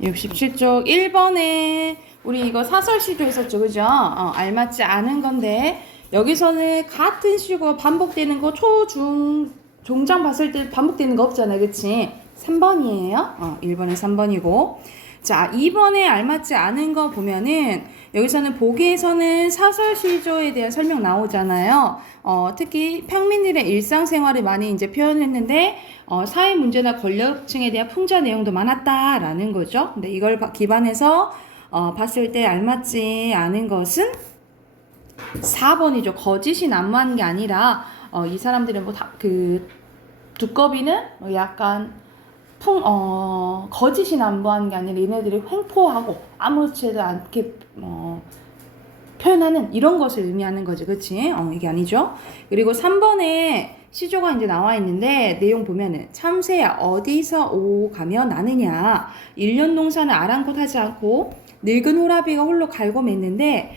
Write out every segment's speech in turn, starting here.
67쪽 1번에 우리 이거 사설시조 했었죠, 그죠? 알맞지 않은 건데 여기서는 같은 시조가 반복되는 거 종장 봤을 때 반복되는 거 없잖아요, 그치? 3번이에요. 1번에 3번이고. 자, 2번에 알맞지 않은 거 보면은 여기서는 보기에서는 사설시조에 대한 설명 나오잖아요. 특히 평민들의 일상생활을 많이 이제 표현했는데 사회 문제나 권력층에 대한 풍자 내용도 많았다라는 거죠. 근데 이걸 기반해서 봤을 때 알맞지 않은 것은 4번이죠. 거짓이 난무하는 게 아니라 이 사람들은 뭐 두꺼비는 약간 거짓이 난무하는 게 아니라 얘네들이 횡포하고 아무렇지도 않게 표현하는 이런 것을 의미하는 거죠. 그치? 이게 아니죠. 그리고 3번에 시조가 이제 나와 있는데 내용 보면은 참새야 어디서 오가며 나느냐 1년 농사는 아랑곳하지 않고 늙은 호라비가 홀로 갈고 맸는데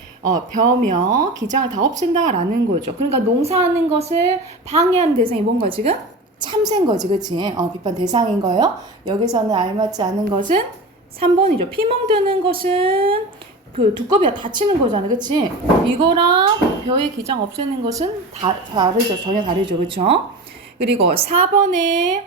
벼며 기장을 다 없앤다 라는 거죠. 그러니까 농사하는 것을 방해하는 대상이 뭔가 지금? 참새인 거지, 그치? 비판 대상인 거예요. 여기서는 알맞지 않은 것은 3번이죠. 피멍드는 것은 그 두꺼비가 다치는 거잖아, 그치? 이거랑 벼의 기장 없애는 것은 다르죠. 전혀 다르죠, 그쵸? 그리고 4번에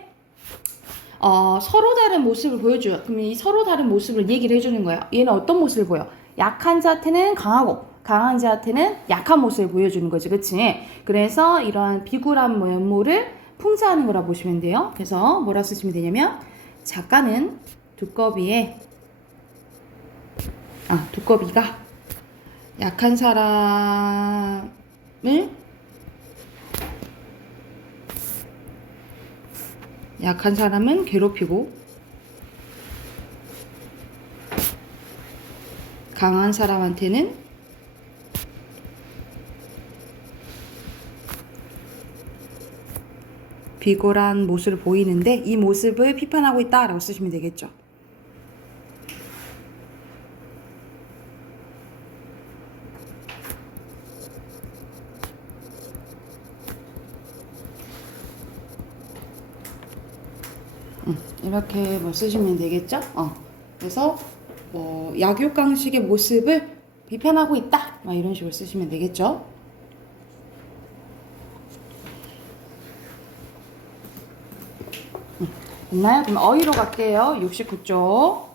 서로 다른 모습을 보여줘요. 그럼 이 서로 다른 모습을 얘기를 해주는 거야. 얘는 어떤 모습을 보여? 약한 자한테는 강하고 강한 자한테는 약한 모습을 보여주는 거지, 그치? 그래서 이러한 비굴한 면모를 풍자하는 거라 보시면 돼요. 그래서 뭐라 쓰시면 되냐면 작가는 두꺼비가 약한 사람은 괴롭히고 강한 사람한테는 비굴한 모습을 보이는데 이 모습을 비판하고 있다라고 쓰시면 되겠죠. 이렇게 뭐 쓰시면 되겠죠. 그래서 약육강식의 모습을 비판하고 있다. 이런 식으로 쓰시면 되겠죠. 됐나요? 그럼 어휘로 갈게요. 69쪽.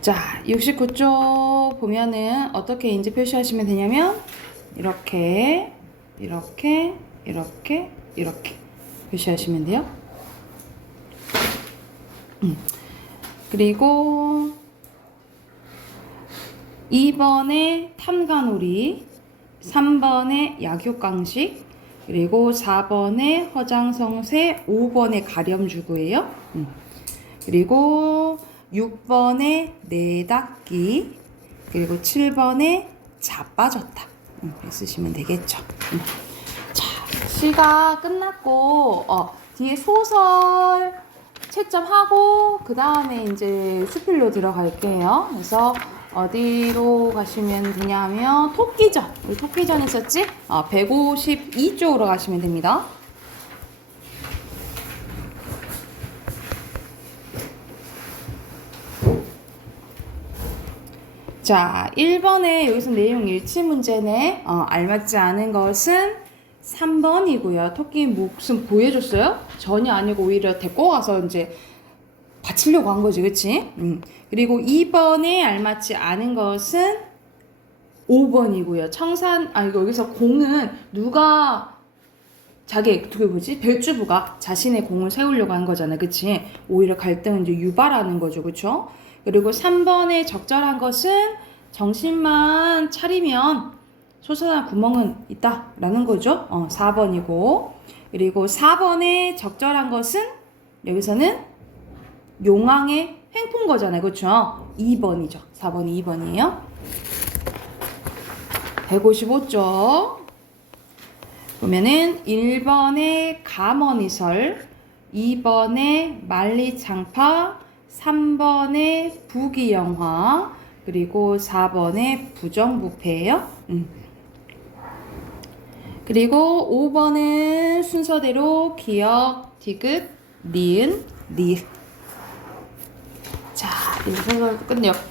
자, 69쪽 보면은 어떻게 인지 표시하시면 되냐면 이렇게 표시하시면 돼요. 그리고 2번에 탐관오리, 3번에 약육강식, 그리고 4번에 허장성세, 5번에 가렴주구예요. 그리고 6번에 내닦기, 그리고 7번에 자빠졌다. 쓰시면 되겠죠. 자, 시가 끝났고 뒤에 소설 채점하고 그 다음에 이제 수필로 들어갈게요. 그래서 어디로 가시면 되냐면 토끼전, 우리 토끼전 했었지? 152쪽으로 가시면 됩니다. 자, 1번에 여기서 내용 일치 문제네. 알맞지 않은 것은 3번이고요. 토끼 목숨 보여줬어요? 전혀 아니고 오히려 데리고 가서 이제 바치려고 한 거지, 그치? 그리고 2번에 알맞지 않은 것은 5번이고요. 여기서 공은 누가 별주부가 자신의 공을 세우려고 한 거잖아, 그치? 오히려 갈등은 이제 유발하는 거죠, 그쵸? 그리고 3번에 적절한 것은 정신만 차리면 솟아난 구멍은 있다라는 거죠. 4번이고. 그리고 4번에 적절한 것은 여기서는 용왕의 횡포인 거잖아요. 그렇죠? 2번이죠. 4번이 2번이에요. 155쪽. 보면은 1번에 감언이설, 2번에 만리장파, 3번에 부귀영화, 그리고 4번에 부정부패예요. 그리고 5번은 순서대로 기역, 디귿, 니은, 리을. 자, 이제 순서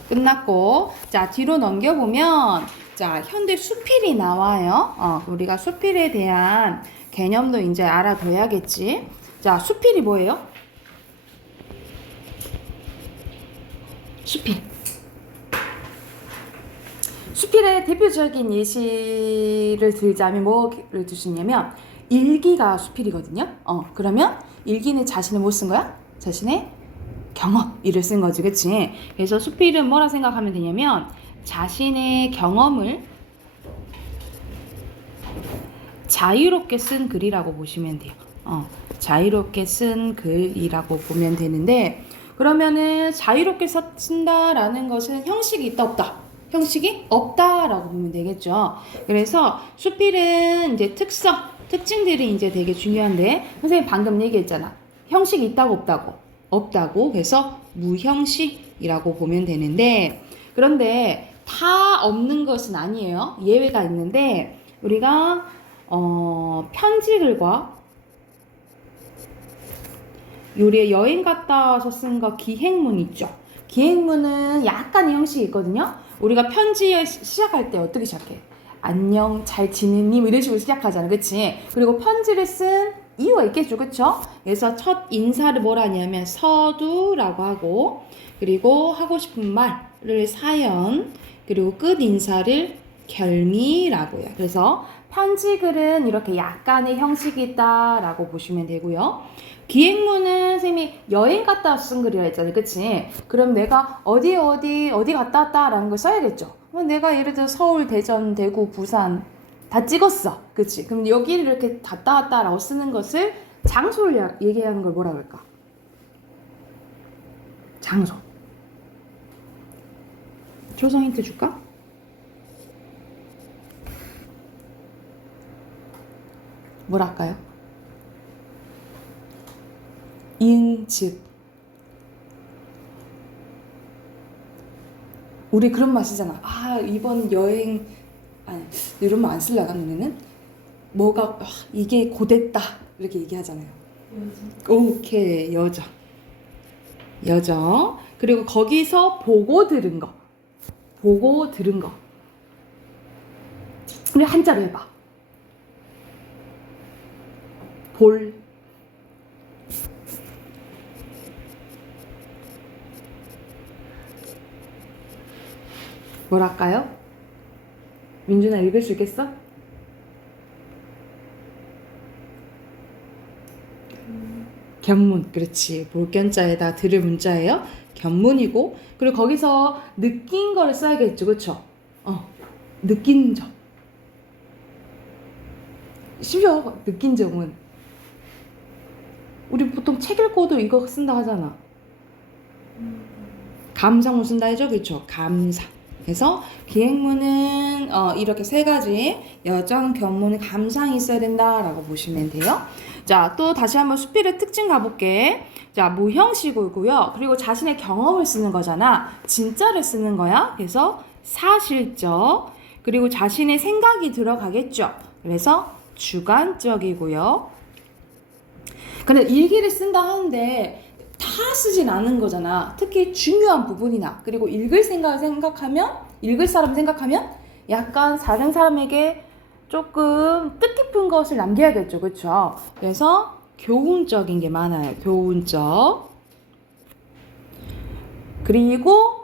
끝났고, 자, 뒤로 넘겨보면, 자, 현대 수필이 나와요. 우리가 수필에 대한 개념도 이제 알아둬야겠지. 자, 수필이 뭐예요? 수필. 수필의 대표적인 예시를 들자면 뭐를 두시냐면 일기가 수필이거든요. 그러면 일기는 자신을 뭐 쓴 거야? 자신의 경험, 일을 쓴 거지, 그치? 그래서 수필은 뭐라 생각하면 되냐면 자신의 경험을 자유롭게 쓴 글이라고 보시면 돼요. 자유롭게 쓴 글이라고 보면 되는데, 그러면은 자유롭게 쓴다라는 것은 형식이 있다 없다? 형식이 없다라고 보면 되겠죠. 그래서 수필은 이제 특징들이 이제 되게 중요한데, 선생님 방금 얘기했잖아. 형식이 있다고 없다고? 없다고. 그래서 무형식이라고 보면 되는데, 그런데 다 없는 것은 아니에요. 예외가 있는데, 우리가 편지글과 요리 여행 갔다 와서 쓴 거 기행문 있죠. 기행문은 약간의 형식이 있거든요. 우리가 편지 시작할 때 어떻게 시작해? 안녕, 잘 지내니? 이런 식으로 시작하잖아. 그치? 그리고 편지를 쓴 이유가 있겠죠. 그쵸? 그래서 첫 인사를 뭐라 하냐면 서두라고 하고, 그리고 하고 싶은 말을 사연, 그리고 끝 인사를 결미라고 해요. 그래서 편지글은 이렇게 약간의 형식이 있다라고 보시면 되고요. 기행문은 선생님이 여행 갔다 쓴 글이라 했잖아요. 그치? 그럼 내가 어디 갔다 왔다라는 걸 써야겠죠. 내가 예를 들어 서울, 대전, 대구, 부산 다 찍었어. 그치? 그럼 여기를 이렇게 갔다 왔다라고 쓰는 것을 장소를 얘기하는 걸 뭐라 그럴까? 장소. 초성 힌트 줄까? 뭐랄까요? 인즉. 우리 그런 말 쓰잖아. 이번 여행 이런 말 안 쓰려나 너네는? 뭐가 이게 고됐다 이렇게 얘기하잖아요. 오케이, 여정. 그리고 거기서 보고 들은 거. 우리 한자로 해봐. 볼. 뭐랄까요? 민준아, 읽을 수 있겠어? 견문. 그렇지. 볼견자에다 들을 문자예요. 견문이고, 그리고 거기서 느낀 거를 써야겠죠. 그쵸? 느낀 점. 쉬워. 느낀 점은 우리 보통 책 읽고도 이거 쓴다 하잖아. 감상문 쓴다 하죠. 그쵸? 감상. 그래서 기행문은 이렇게 세 가지 여정, 견문, 감상이 있어야 된다라고 보시면 돼요. 자, 또 다시 한번 수필의 특징 가볼게. 자, 무형식이고요. 그리고 자신의 경험을 쓰는 거잖아. 진짜를 쓰는 거야. 그래서 사실적. 그리고 자신의 생각이 들어가겠죠. 그래서 주관적이고요. 근데 일기를 쓴다 하는데 다 쓰진 않은 거잖아. 특히 중요한 부분이나, 그리고 읽을 사람 생각하면 약간 다른 사람에게 조금 뜻깊은 것을 남겨야겠죠. 그쵸? 그래서 교훈적인 게 많아요. 교훈적. 그리고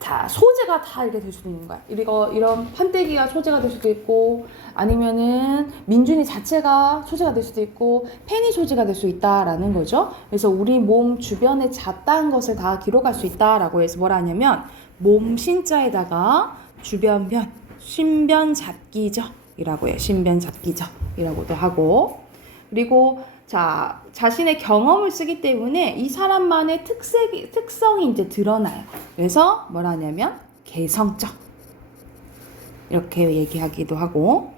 자, 소재가 다 이렇게 될 수도 있는 거야. 이런 판때기가 소재가 될 수도 있고, 아니면은 민준이 자체가 소재가 될 수도 있고, 펜이 소재가 될 수 있다라는 거죠. 그래서 우리 몸 주변에 잡다한 것을 다 기록할 수 있다라고 해서 뭐라 하냐면, 몸 신자에다가 주변변, 신변 잡기적이라고 해요. 신변 잡기적이라고도 하고, 그리고 자, 자신의 경험을 쓰기 때문에 이 사람만의 특성이 이제 드러나요. 그래서 뭐라 하냐면 개성적 이렇게 얘기하기도 하고.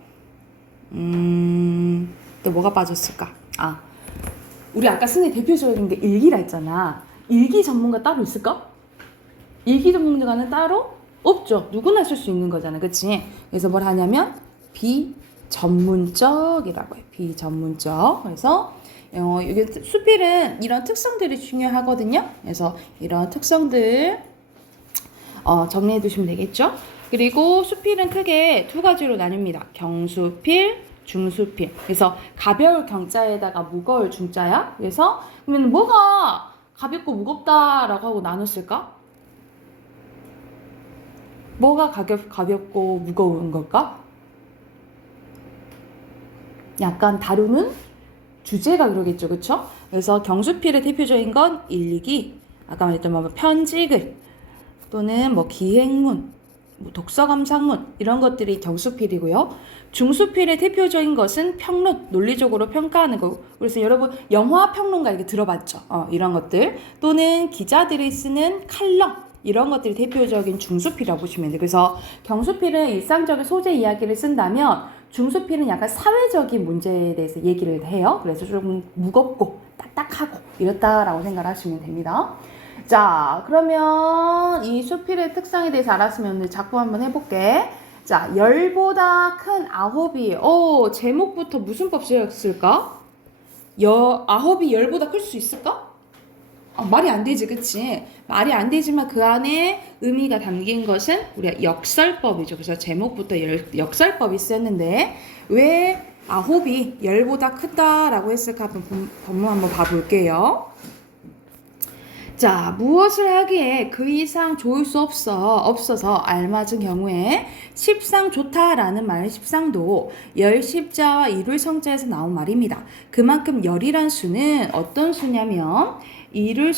또 뭐가 빠졌을까? 우리 아까 쓴 대표적인 게 일기라 했잖아. 일기 전문가 따로 있을까? 일기 전문가는 따로 없죠. 누구나 쓸 수 있는 거잖아. 그치? 그래서 뭘 하냐면 비전문적이라고 해요. 비전문적. 그래서 이게 수필은 이런 특성들이 중요하거든요. 그래서 이런 특성들 정리해 두시면 되겠죠. 그리고 수필은 크게 두 가지로 나뉩니다. 경수필, 중수필. 그래서 가벼울 경자에다가 무거울 중자야. 그래서 그러면 뭐가 가볍고 무겁다라고 하고 나눴을까? 뭐가 가볍고 무거운 걸까? 약간 다루는 주제가 그러겠죠. 그쵸? 그래서 경수필의 대표적인 건 일기기, 아까 말했던 뭐 편지글, 또는 뭐 기행문, 뭐 독서감상문 이런 것들이 경수필이고요. 중수필의 대표적인 것은 평론, 논리적으로 평가하는 거. 그래서 여러분 영화 평론가 이렇게 들어봤죠. 이런 것들 또는 기자들이 쓰는 칼럼 이런 것들이 대표적인 중수필이라고 보시면 돼요. 그래서 경수필은 일상적인 소재 이야기를 쓴다면 중수필은 약간 사회적인 문제에 대해서 얘기를 해요. 그래서 좀 무겁고 딱딱하고 이렇다라고 생각을 하시면 됩니다. 자, 그러면 이 수필의 특성에 대해서 알았으면 오늘 작품 한번 해볼게. 자, 열보다 큰 아홉이, 제목부터 무슨 법칙이었을까? 아홉이 열보다 클 수 있을까? 말이 안 되지, 그치? 말이 안 되지만 그 안에 의미가 담긴 것은 우리가 역설법이죠. 그래서 제목부터 역설법이 쓰였는데, 왜 아홉이 열보다 크다라고 했을까? 본문 한번 봐볼게요. 자, 무엇을 하기에 그 이상 좋을 수 없어서 알맞은 경우에 십상 좋다라는 말 십상도 열십자와 이룰 성자에서 나온 말입니다. 그만큼 열이란 수는 어떤 수냐면 이룰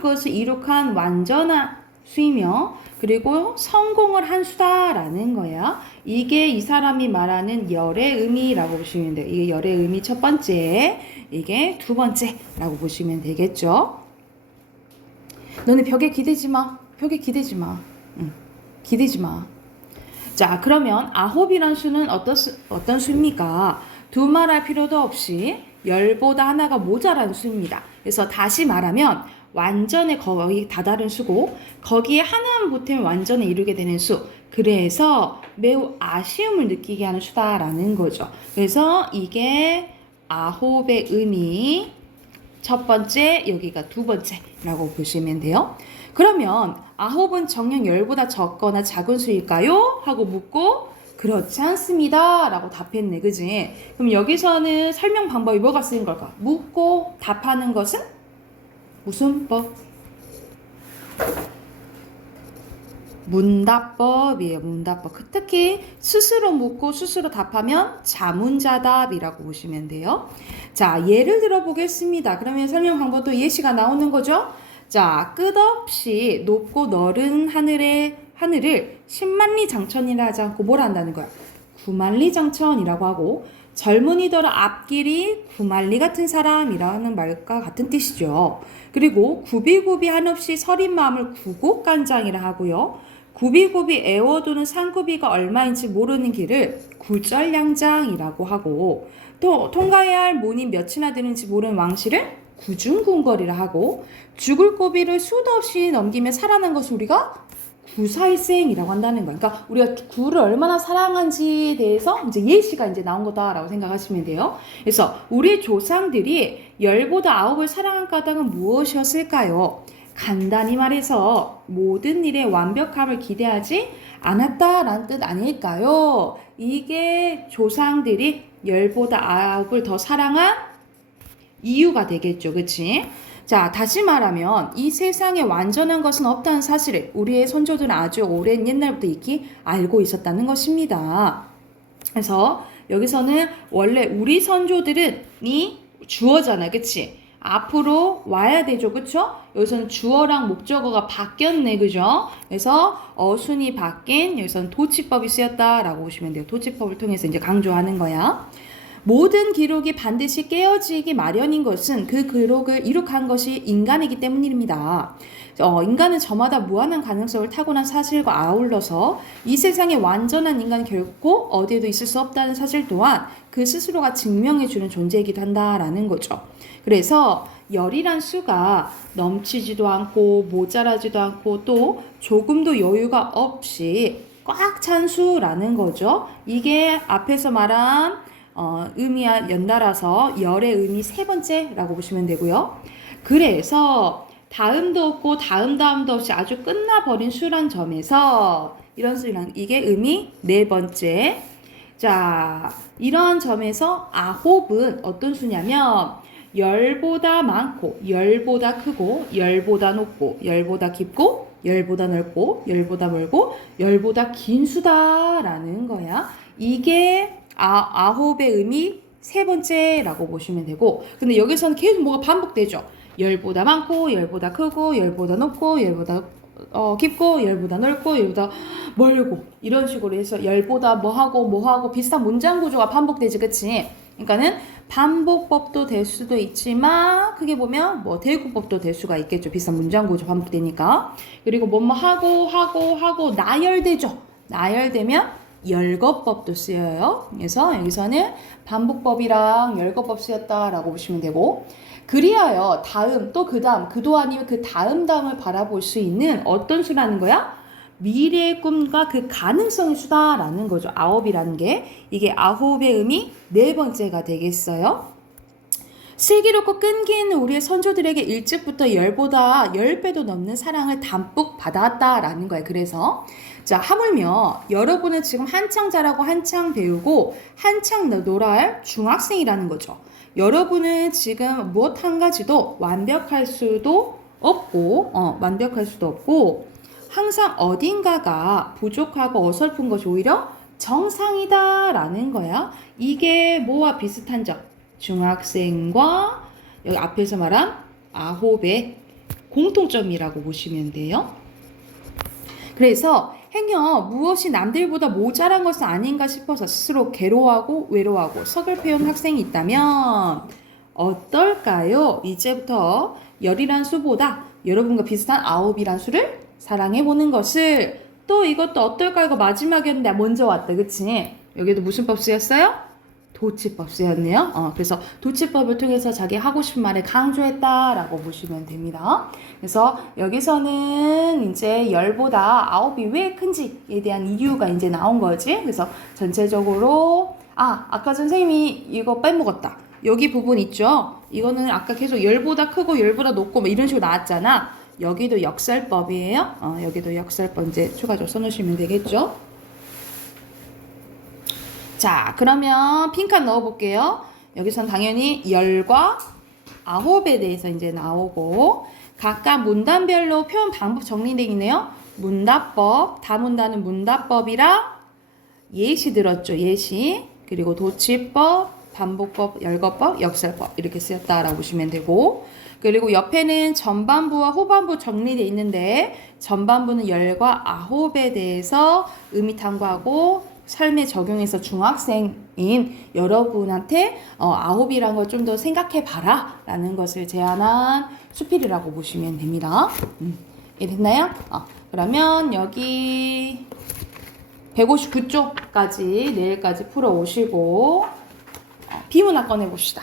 것을 이룩한 완전한 수이며 그리고 성공을 한 수다라는 거야. 이게 이 사람이 말하는 열의 의미라고 보시면 돼요. 이게 열의 의미 첫 번째, 이게 두 번째라고 보시면 되겠죠. 너네 벽에 기대지 마. 기대지 마. 자, 그러면 아홉이란 수는 어떤 수입니까? 두말할 필요도 없이 열보다 하나가 모자란 수입니다. 그래서 다시 말하면 완전에 거의 다다른 수고 거기에 하나만 보태면 완전에 이루게 되는 수. 그래서 매우 아쉬움을 느끼게 하는 수다라는 거죠. 그래서 이게 아홉의 의미 첫 번째, 여기가 두 번째라고 보시면 돼요. 그러면 아홉은 정녕 열보다 적거나 작은 수일까요? 하고 묻고 그렇지 않습니다 라고 답했네. 그지? 그럼 여기서는 설명 방법이 뭐가 쓰인 걸까? 묻고 답하는 것은 무슨 법? 문답법이에요. 문답법. 특히 스스로 묻고 스스로 답하면 자문자답이라고 보시면 돼요. 자, 예를 들어 보겠습니다. 그러면 설명 방법도 예시가 나오는 거죠. 자, 끝없이 높고 넓은 하늘을 10만리 장천이라 하지 않고 뭘 한다는 거야? 9만리 장천이라고 하고 젊은이더러 앞길이 9만리 같은 사람이라는 말과 같은 뜻이죠. 그리고 구비구비 한없이 서린 마음을 구곡간장이라 하고요. 구비구비 애워두는 산구비가 얼마인지 모르는 길을 굴절량장이라고 하고 또 통과해야 할 문이 몇이나 되는지 모르는 왕실을 구중궁궐이라 하고 죽을 고비를 수도 없이 넘기며 살아난 것을 우리가 구사일생이라고 한다는 거예요. 그러니까 우리가 구를 얼마나 사랑한지에 대해서 이제 예시가 이제 나온 거다라고 생각하시면 돼요. 그래서 우리 조상들이 열보다 아홉을 사랑한 까닭은 무엇이었을까요? 간단히 말해서 모든 일에 완벽함을 기대하지 않았다라는 뜻 아닐까요? 이게 조상들이 열보다 아홉을 더 사랑한 이유가 되겠죠. 그치? 자, 다시 말하면 이 세상에 완전한 것은 없다는 사실을 우리의 선조들은 아주 오랜 옛날부터 익히 알고 있었다는 것입니다. 그래서 여기서는 원래 우리 선조들은 이 주어잖아. 그치? 앞으로 와야 되죠. 그쵸? 여기서는 주어랑 목적어가 바뀌었네. 그죠? 그래서 어순이 바뀐 여기서는 도치법이 쓰였다라고 보시면 돼요. 도치법을 통해서 이제 강조하는 거야. 모든 기록이 반드시 깨어지기 마련인 것은 그 기록을 이룩한 것이 인간이기 때문입니다. 인간은 저마다 무한한 가능성을 타고난 사실과 아울러서 이 세상에 완전한 인간은 결코 어디에도 있을 수 없다는 사실 또한 그 스스로가 증명해주는 존재이기도 한다라는 거죠. 그래서 열이란 수가 넘치지도 않고 모자라지도 않고 또 조금도 여유가 없이 꽉 찬 수라는 거죠. 이게 앞에서 말한 의미와 연달아서 열의 의미 세 번째라고 보시면 되고요. 그래서 다음도 없고 다음도 없이 아주 끝나버린 수란 점에서 이런 수란 이게 의미 네 번째. 자, 이런 점에서 아홉은 어떤 수냐면 열보다 많고 열보다 크고 열보다 높고 열보다 깊고 열보다 넓고 열보다 멀고 열보다 긴 수다라는 거야. 이게 아홉의 의미 세 번째라고 보시면 되고, 근데 여기서는 계속 뭐가 반복되죠. 열보다 많고 열보다 크고 열보다 높고 열보다 깊고 열보다 넓고 열보다 멀고 이런 식으로 해서 열보다 뭐하고 비슷한 문장 구조가 반복되지, 그치? 그러니까는 반복법도 될 수도 있지만 크게 보면 뭐 대구법도 될 수가 있겠죠. 비슷한 문장 구조 반복되니까. 그리고 뭐뭐 하고 나열되죠. 나열되면 열거법도 쓰여요. 그래서 여기서는 반복법이랑 열거법 쓰였다라고 보시면 되고, 그리하여 다음 또 그 다음 그도 아니면 그 다음을 바라볼 수 있는 어떤 수라는 거야? 미래의 꿈과 그 가능성의 수다라는 거죠. 아홉이라는 게 이게 아홉의 의미 네 번째가 되겠어요. 슬기롭고 끈기 있는 우리의 선조들에게 일찍부터 열보다 10배도 넘는 사랑을 담뿍 받아왔다라는 거예요. 그래서 자, 하물며 여러분은 지금 한창 자라고 한창 배우고 한창 놀아야 중학생이라는 거죠. 여러분은 지금 무엇 한 가지도 완벽할 수도 없고 항상 어딘가가 부족하고 어설픈 것이 오히려 정상이다라는 거야. 이게 뭐와 비슷한 점? 중학생과 여기 앞에서 말한 아홉의 공통점이라고 보시면 돼요. 그래서 행여 무엇이 남들보다 모자란 것은 아닌가 싶어서 스스로 괴로워하고 외로워하고 서글퍼온 학생이 있다면 어떨까요? 이제부터 열이란 수보다 여러분과 비슷한 아홉이란 수를 사랑해보는 것을. 또 이것도 어떨까? 이거 마지막이었는데 먼저 왔다, 그치? 여기도 무슨 법 쓰였어요? 도치법 쓰였네요. 그래서 도치법을 통해서 자기 하고 싶은 말을 강조했다라고 보시면 됩니다. 그래서 여기서는 이제 열보다 아홉이 왜 큰지에 대한 이유가 이제 나온 거지. 그래서 전체적으로 아까 선생님이 이거 빼먹었다. 여기 부분 있죠? 이거는 아까 계속 열보다 크고 열보다 높고 뭐 이런 식으로 나왔잖아. 여기도 역설법이에요. 여기도 역설법 이제 추가적으로 써놓으시면 되겠죠? 자, 그러면 빈칸 넣어볼게요. 여기선 당연히 열과 아홉에 대해서 이제 나오고 각각 문단별로 표현 방법 정리되어 있네요. 문답법, 다문단은 문답법이랑 예시 들었죠. 예시. 그리고 도치법, 반복법, 열거법, 역설법 이렇게 쓰였다라고 보시면 되고, 그리고 옆에는 전반부와 후반부 정리되어 있는데 전반부는 열과 아홉에 대해서 의미 탐구하고 삶에 적용해서 중학생인 여러분한테 아홉이란 걸 좀 더 생각해 봐라 라는 것을 제안한 수필이라고 보시면 됩니다. 이해됐나요? 그러면 여기 159쪽까지 내일까지 풀어 오시고 비문학 꺼내 봅시다.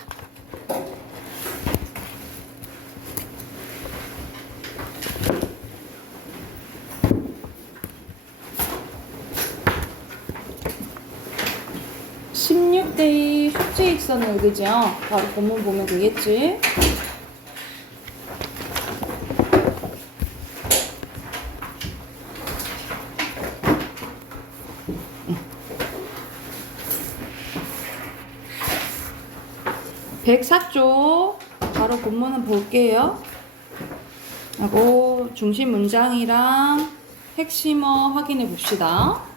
데이 숙제 익선을 그죠? 바로 본문 보면 되겠지? 응. 104쪽 바로 본문은 볼게요. 하고 중심 문장이랑 핵심어 확인해 봅시다.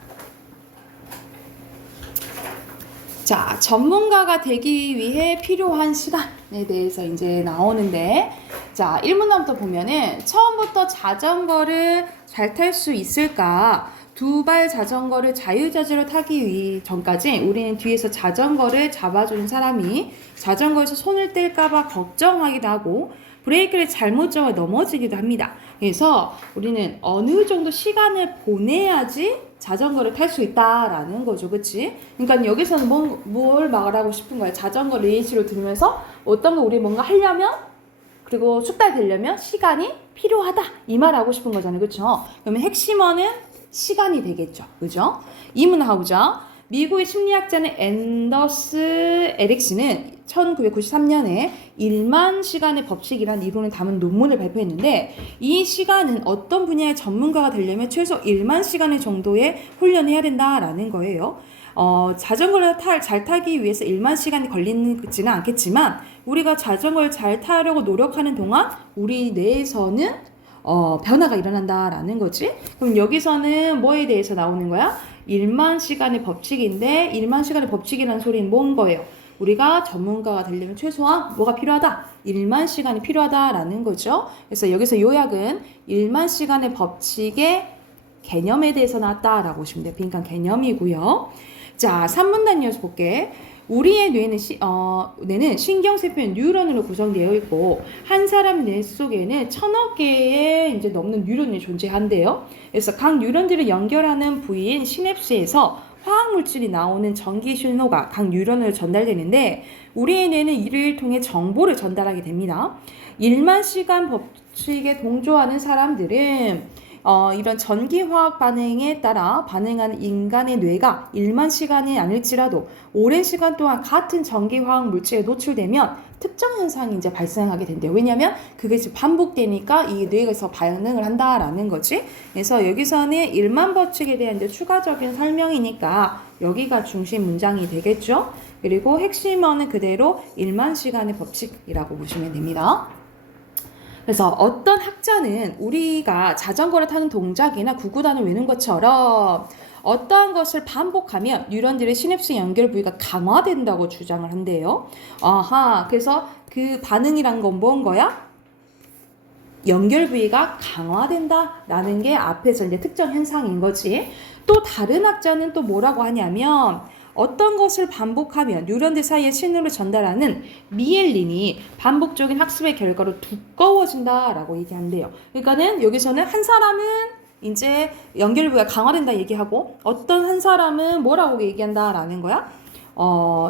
자, 전문가가 되기 위해 필요한 시간에 대해서 이제 나오는데, 자, 1문단부터 보면은 처음부터 자전거를 잘 탈 수 있을까? 두 발 자전거를 자유자재로 타기 전까지 우리는 뒤에서 자전거를 잡아주는 사람이 자전거에서 손을 뗄까봐 걱정하기도 하고 브레이크를 잘못 잡아 넘어지기도 합니다. 그래서 우리는 어느 정도 시간을 보내야지 자전거를 탈 수 있다라는 거죠. 그치? 그러니까 여기서는 뭘 말하고 싶은 거예요? 자전거를 예시로 들면서 어떤 거 우리 뭔가 하려면 그리고 숙달되려면 시간이 필요하다 이 말하고 싶은 거잖아요. 그렇죠? 그러면 핵심어는 시간이 되겠죠. 그죠? 이문하고죠. 미국의 심리학자는 앤더스 에릭슨은 1993년에 1만 시간의 법칙이라는 이론을 담은 논문을 발표했는데 이 시간은 어떤 분야의 전문가가 되려면 최소 1만 시간 정도의 훈련을 해야 된다라는 거예요. 자전거를 잘 타기 위해서 1만 시간이 걸리지는 않겠지만 우리가 자전거를 잘 타려고 노력하는 동안 우리 뇌에서는 변화가 일어난다라는 거지. 그럼 여기서는 뭐에 대해서 나오는 거야? 1만 시간의 법칙인데 1만 시간의 법칙이라는 소리는 뭔 거예요? 우리가 전문가가 되려면 최소한 뭐가 필요하다? 1만 시간이 필요하다라는 거죠. 그래서 여기서 요약은 1만 시간의 법칙의 개념에 대해서 나왔다라고 보시면 돼요. 빈칸 개념이고요. 자, 3문단 이어서 볼게. 우리의 뇌는 신경세포의 뉴런으로 구성되어 있고 한 사람 뇌 속에는 1000억 개의 이제 넘는 뉴런이 존재한대요. 그래서 각 뉴런들을 연결하는 부위인 시냅스에서 화학 물질이 나오는 전기 신호가 각 뉴런으로 전달되는데 우리의 뇌는 이를 통해 정보를 전달하게 됩니다. 1만 시간 법칙에 동조하는 사람들은 이런 전기화학 반응에 따라 반응하는 인간의 뇌가 1만 시간이 아닐지라도 오랜 시간 동안 같은 전기화학 물질에 노출되면 특정 현상이 이제 발생하게 된대요. 왜냐하면 그게 지금 반복되니까 이 뇌에서 반응을 한다라는 거지. 그래서 여기서는 1만 법칙에 대한 이제 추가적인 설명이니까 여기가 중심 문장이 되겠죠. 그리고 핵심어는 그대로 1만 시간의 법칙이라고 보시면 됩니다. 그래서 어떤 학자는 우리가 자전거를 타는 동작이나 구구단을 외우는 것처럼 어떠한 것을 반복하면 뉴런들의 시냅스 연결 부위가 강화된다고 주장을 한대요. 그래서 그 반응이란 건 뭔 거야? 연결 부위가 강화된다라는 게 앞에서 이제 특정 현상인 거지. 또 다른 학자는 또 뭐라고 하냐면 어떤 것을 반복하면 뉴런들 사이에 신호를 전달하는 미엘린이 반복적인 학습의 결과로 두꺼워진다라고 얘기한대요. 그러니까는 여기서는 한 사람은 이제 연결부가 강화된다 얘기하고 어떤 한 사람은 뭐라고 얘기한다라는 거야?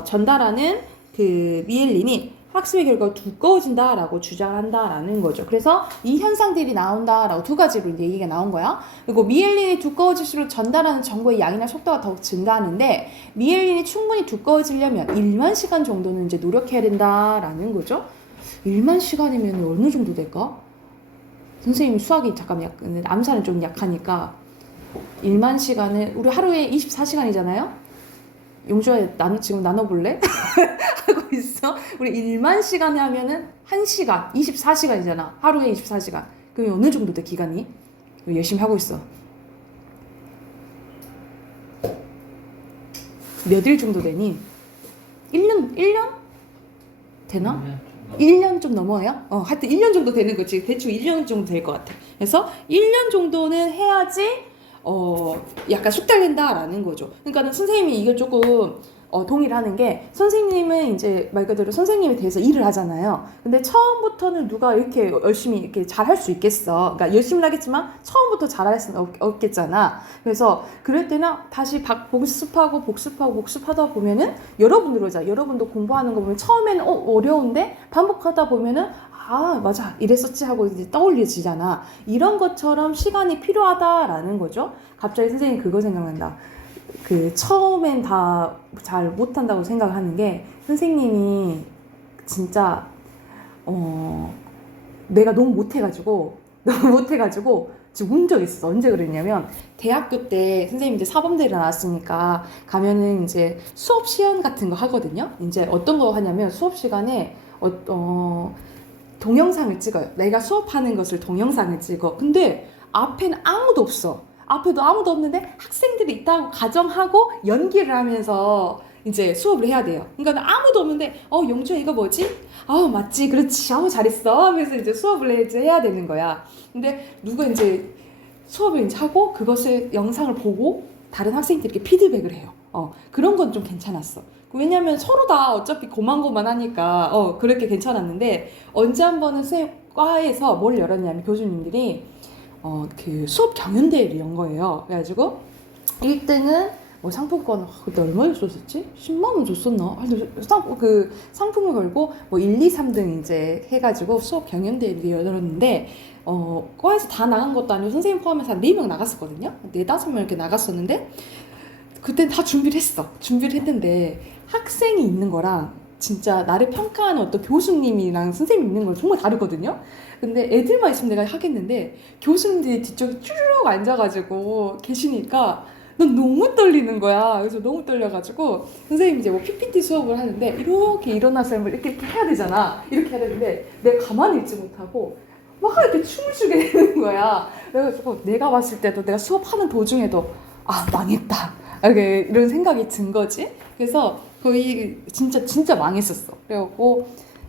전달하는 그 미엘린이 학습의 결과가 두꺼워진다라고 주장한다라는 거죠. 그래서 이 현상들이 나온다라고 두 가지로 이제 얘기가 나온 거야. 그리고 미엘린이 두꺼워질수록 전달하는 정보의 양이나 속도가 더욱 증가하는데 미엘린이 충분히 두꺼워지려면 1만 시간 정도는 이제 노력해야 된다라는 거죠. 1만 시간이면 어느 정도 될까? 선생님이 수학이 잠깐 약간 암산은 좀 약하니까 1만 시간은 우리 하루에 24시간이잖아요. 용주야, 나는 지금 나눠볼래? 하고 있어. 우리 1만 시간에 하면은 1시간, 24시간이잖아. 하루에 24시간. 그럼 어느 정도 돼, 기간이? 열심히 하고 있어. 몇 일 정도 되니? 1년? 되나? 1년 좀 넘어요? 하여튼 1년 정도 되는 거지. 대충 1년 정도 될 것 같아. 그래서 1년 정도는 해야지 약간 숙달된다라는 거죠. 그러니까 선생님이 이걸 조금 동의를 하는 게 선생님은 이제 말 그대로 선생님에 대해서 일을 하잖아요. 근데 처음부터는 누가 이렇게 열심히 이렇게 잘할 수 있겠어. 그러니까 열심히 하겠지만 처음부터 잘할 수는 없겠잖아. 그래서 그럴 때는 다시 복습하다 보면은 여러분들 그러자. 여러분도 공부하는 거 보면 처음에는 어려운데 반복하다 보면은 맞아 이랬었지 하고 이제 떠올려지잖아. 이런 것처럼 시간이 필요하다라는 거죠. 갑자기 선생님 그거 생각난다. 그 처음엔 다 잘 못한다고 생각하는 게 선생님이 진짜 내가 너무 못해가지고 지금 운 적 있어. 언제 그랬냐면 대학교 때 선생님 이제 사범대를 나왔으니까 가면은 이제 수업 시연 같은 거 하거든요. 이제 어떤 거 하냐면 수업 시간에 동영상을 찍어요. 내가 수업하는 것을 동영상을 찍어. 근데 앞에는 아무도 없어. 앞에도 아무도 없는데 학생들이 있다고 가정하고 연기를 하면서 이제 수업을 해야 돼요. 그러니까 아무도 없는데 영주야 이거 뭐지? 맞지 그렇지 잘했어 하면서 이제 수업을 이제 해야 되는 거야. 근데 누가 이제 수업을 이제 하고 그것을 영상을 보고 다른 학생들에게 피드백을 해요. 그런 건 좀 괜찮았어. 왜냐면 서로 다 어차피 고만고만하니까 그렇게 괜찮았는데 언제 한 번은 과에서 뭘 열었냐면 교수님들이 그 수업 경연대회를 연 거예요. 그래가지고 1등은 상품권 그때 얼마 줬었지? 10만 원 줬었나? 그 상품을 걸고 1, 2, 3등 이제 해가지고 수업 경연대회를 열었는데 과에서 다 나간 것도 아니고 선생님 포함해서 한 4명 나갔었거든요. 4, 5명 이렇게 나갔었는데 그땐 다 준비를 했는데 학생이 있는 거랑 진짜 나를 평가하는 어떤 교수님이랑 선생님이 있는 건 정말 다르거든요. 근데 애들만 있으면 내가 하겠는데 교수님들이 뒤쪽에 쭈르륵 앉아가지고 계시니까 난 너무 떨리는 거야. 그래서 너무 떨려가지고 선생님이 이제 뭐 PPT 수업을 하는데 이렇게 일어나서 이렇게 해야 되잖아. 이렇게 해야 되는데 내가 가만히 있지 못하고 막 이렇게 춤을 추게 되는 거야. 그래가지고 내가 봤을 때도 내가 수업하는 도중에도 아 망했다. 이렇게 이런 생각이 든 거지. 그래서 거의 진짜 망했었어. 그래갖고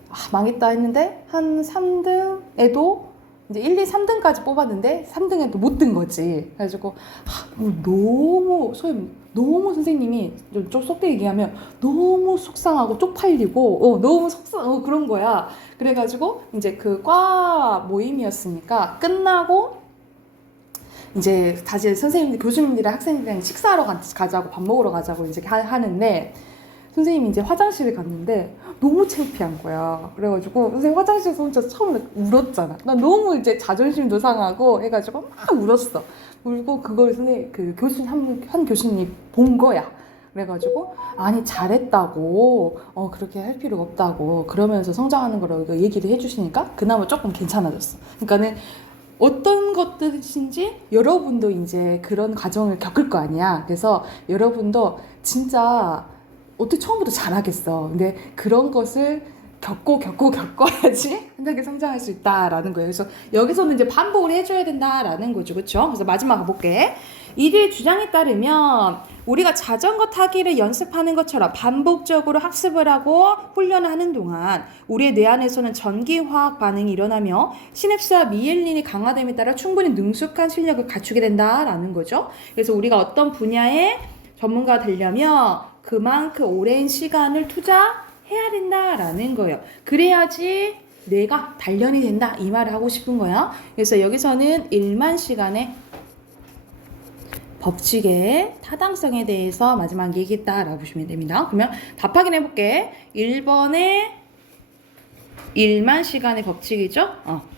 아, 망했다 했는데 한 3등에도 이제 1, 2, 3등까지 뽑았는데 3등에도 못 든 거지. 그래가지고 너무 너무 선생님이 좀 속되게 얘기하면 너무 속상하고 쪽팔리고 너무 그런 거야. 그래가지고 이제 그 과 모임이었으니까 끝나고 이제 다시 선생님들 교수님들이랑 학생들이랑 식사하러 가자고 밥 먹으러 가자고 이제 하는데 선생님이 이제 화장실을 갔는데 너무 창피한 거야. 그래가지고 선생님 화장실에서 혼자 처음에 울었잖아. 난 너무 이제 자존심도 상하고 해가지고 막 울었어. 울고 그걸 선생님 그 교수님 한 교수님이 본 거야. 그래가지고 아니 잘했다고 그렇게 할 필요가 없다고 그러면서 성장하는 거라고 얘기를 해주시니까 그나마 조금 괜찮아졌어. 그러니까는 어떤 것들인지 여러분도 이제 그런 과정을 겪을 거 아니야. 그래서 여러분도 진짜 어떻게 처음부터 잘하겠어. 근데 그런 것을 겪어야지 흔하게 성장할 수 있다라는 거예요. 그래서 여기서는 이제 반복을 해줘야 된다라는 거죠. 그렇죠? 그래서 마지막 가볼게. 이들의 주장에 따르면 우리가 자전거 타기를 연습하는 것처럼 반복적으로 학습을 하고 훈련을 하는 동안 우리의 뇌 안에서는 전기화학 반응이 일어나며 시냅스와 미엘린이 강화됨에 따라 충분히 능숙한 실력을 갖추게 된다라는 거죠. 그래서 우리가 어떤 분야의 전문가가 되려면 그만큼 오랜 시간을 투자해야 된다라는 거예요. 그래야지 뇌가 단련이 된다 이 말을 하고 싶은 거야. 그래서 여기서는 1만 시간의 법칙의 타당성에 대해서 마지막 얘기했다라고 보시면 됩니다. 그러면 답 확인해볼게. 1번에 1만 시간의 법칙이죠.